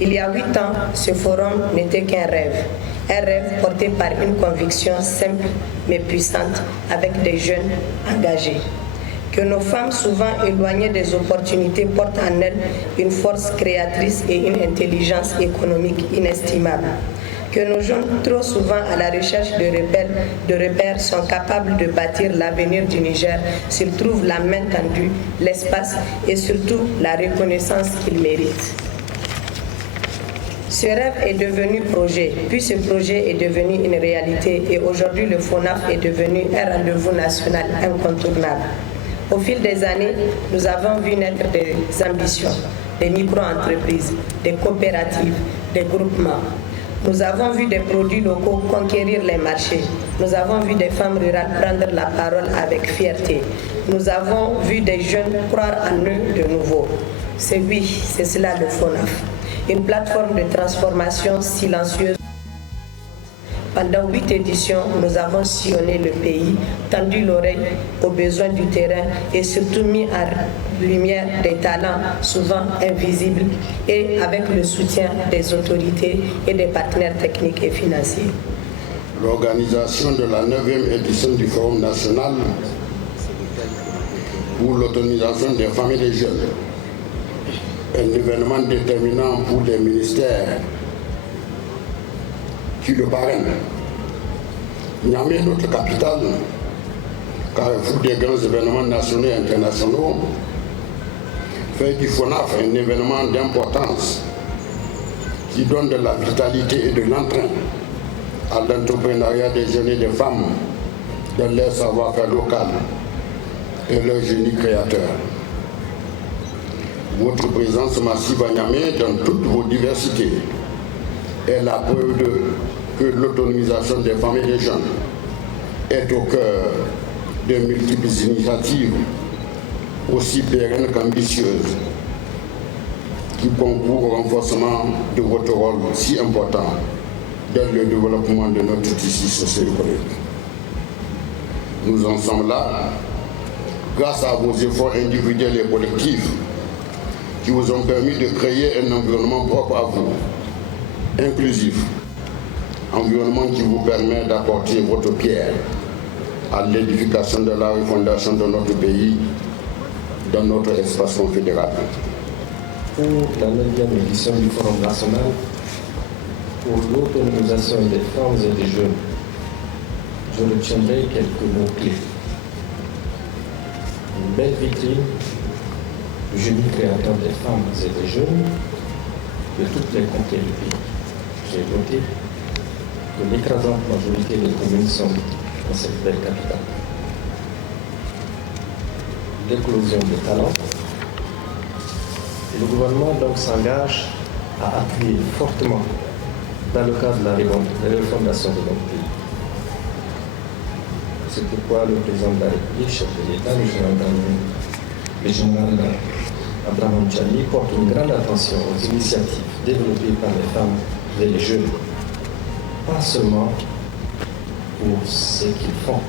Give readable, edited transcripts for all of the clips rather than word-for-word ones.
Il y a 8 ans, ce forum n'était qu'un rêve porté par une conviction simple mais puissante avec des jeunes engagés. Que nos femmes, souvent éloignées des opportunités, portent en elles une force créatrice et une intelligence économique inestimable. Que nos jeunes, trop souvent à la recherche de repères, sont capables de bâtir l'avenir du Niger s'ils trouvent la main tendue, l'espace et surtout la reconnaissance qu'ils méritent. Ce rêve est devenu projet, puis ce projet est devenu une réalité et aujourd'hui le FONAF est devenu un rendez-vous national incontournable. Au fil des années, nous avons vu naître des ambitions, des micro-entreprises, des coopératives, des groupements. Nous avons vu des produits locaux conquérir les marchés. Nous avons vu des femmes rurales prendre la parole avec fierté. Nous avons vu des jeunes croire en eux de nouveau. C'est cela le FONAF. Une plateforme de transformation silencieuse. Pendant 8 éditions, nous avons sillonné le pays, tendu l'oreille aux besoins du terrain et surtout mis en lumière des talents souvent invisibles et avec le soutien des autorités et des partenaires techniques et financiers. L'organisation de la 9e édition du Forum national pour l'autonomisation des femmes et des jeunes, un événement déterminant pour les ministères qui le parrainent. Niamey, notre capitale, carrefour des grands événements nationaux et internationaux, fait du FONAF un événement d'importance qui donne de la vitalité et de l'entrain à l'entrepreneuriat des jeunes et des femmes dans leur savoir-faire local et leur génie créateur. Votre présence massive à Niamey dans toutes vos diversités est la preuve que l'autonomisation des femmes et des jeunes est au cœur de multiples initiatives aussi pérennes qu'ambitieuses qui concourent au renforcement de votre rôle si important dans le développement de notre tissu socio-économique. Nous en sommes là grâce à vos efforts individuels et collectifs qui vous ont permis de créer un environnement propre à vous, inclusif, environnement qui vous permet d'apporter votre pierre à l'édification de la refondation de notre pays dans notre espace confédéral. Pour la 9e édition du Forum national pour l'autonomisation des femmes et des jeunes, je retiendrai quelques mots-clés. Une belle vitrine du génie créateur des femmes et des jeunes de toutes les contrées du pays. J'ai noté que l'écrasante majorité des communes sont dans cette belle capitale. L'éclosion des talents. Et le gouvernement donc s'engage à appuyer fortement dans le cadre de la refondation de notre pays. C'est pourquoi le président de la République, chef de l'État, le général Abraham Tchani, porte une grande attention aux initiatives développées par les femmes et les jeunes, pas seulement pour ce qu'ils font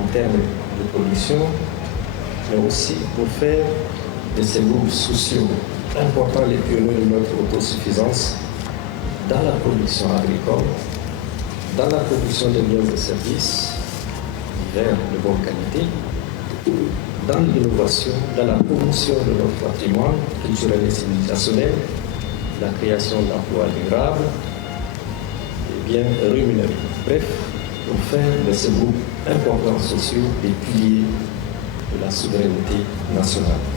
en termes de production, mais aussi pour faire de ces groupes sociaux importants les pionniers de notre autosuffisance dans la production agricole, dans la production des biens et services divers de bonne qualité, dans l'innovation, dans la promotion de notre patrimoine culturel et civilisationnel, la création d'emplois durables et bien rémunérés. Bref, pour faire de ces groupes importants sociaux des piliers de la souveraineté nationale.